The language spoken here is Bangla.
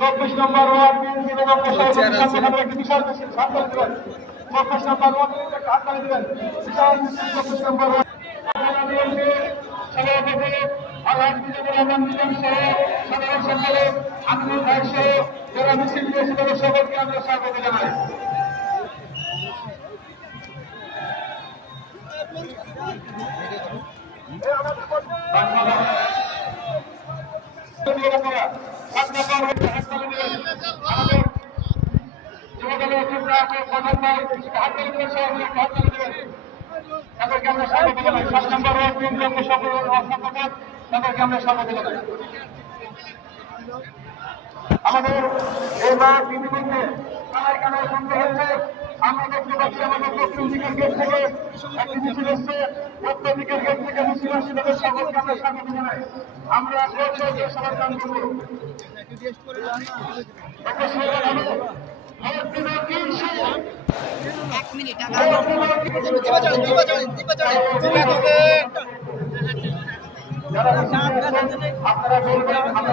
24 নম্বর ওয়ার্ড বিএনপি একটি বিশাল মিছিল সান্ত্বনা দিবেন। 24 নম্বর ওয়ার্ড একটা হাততালি দিবেন। বিশাল মিছিল 24 নম্বর ওয়ার্ড সভাপতি আলহাজ মুজিবুর রহমান নিজাম সহ সাধারণ সম্পাদক আমিনুল ভাই সহ যারা মিছিল দিয়েছে তাদের সকলকে আমরা স্বাগত জানাই। আমাদের এবার ইতিমধ্যে কানায় কানায় বন্ধ হয়েছে। আমরা দেখতে পাচ্ছি আমাদের পশ্চিম দিকের গেট থেকে একটি মিছিল এসছে, উত্তর দিকের গেট থেকে মিছিল আসছে। তাদের সকলকে আমরা স্বাগত জানাই। আমরা সবার কাজ করব। এক মিনিট আপনারা বলবেন তাদেরকে আমরা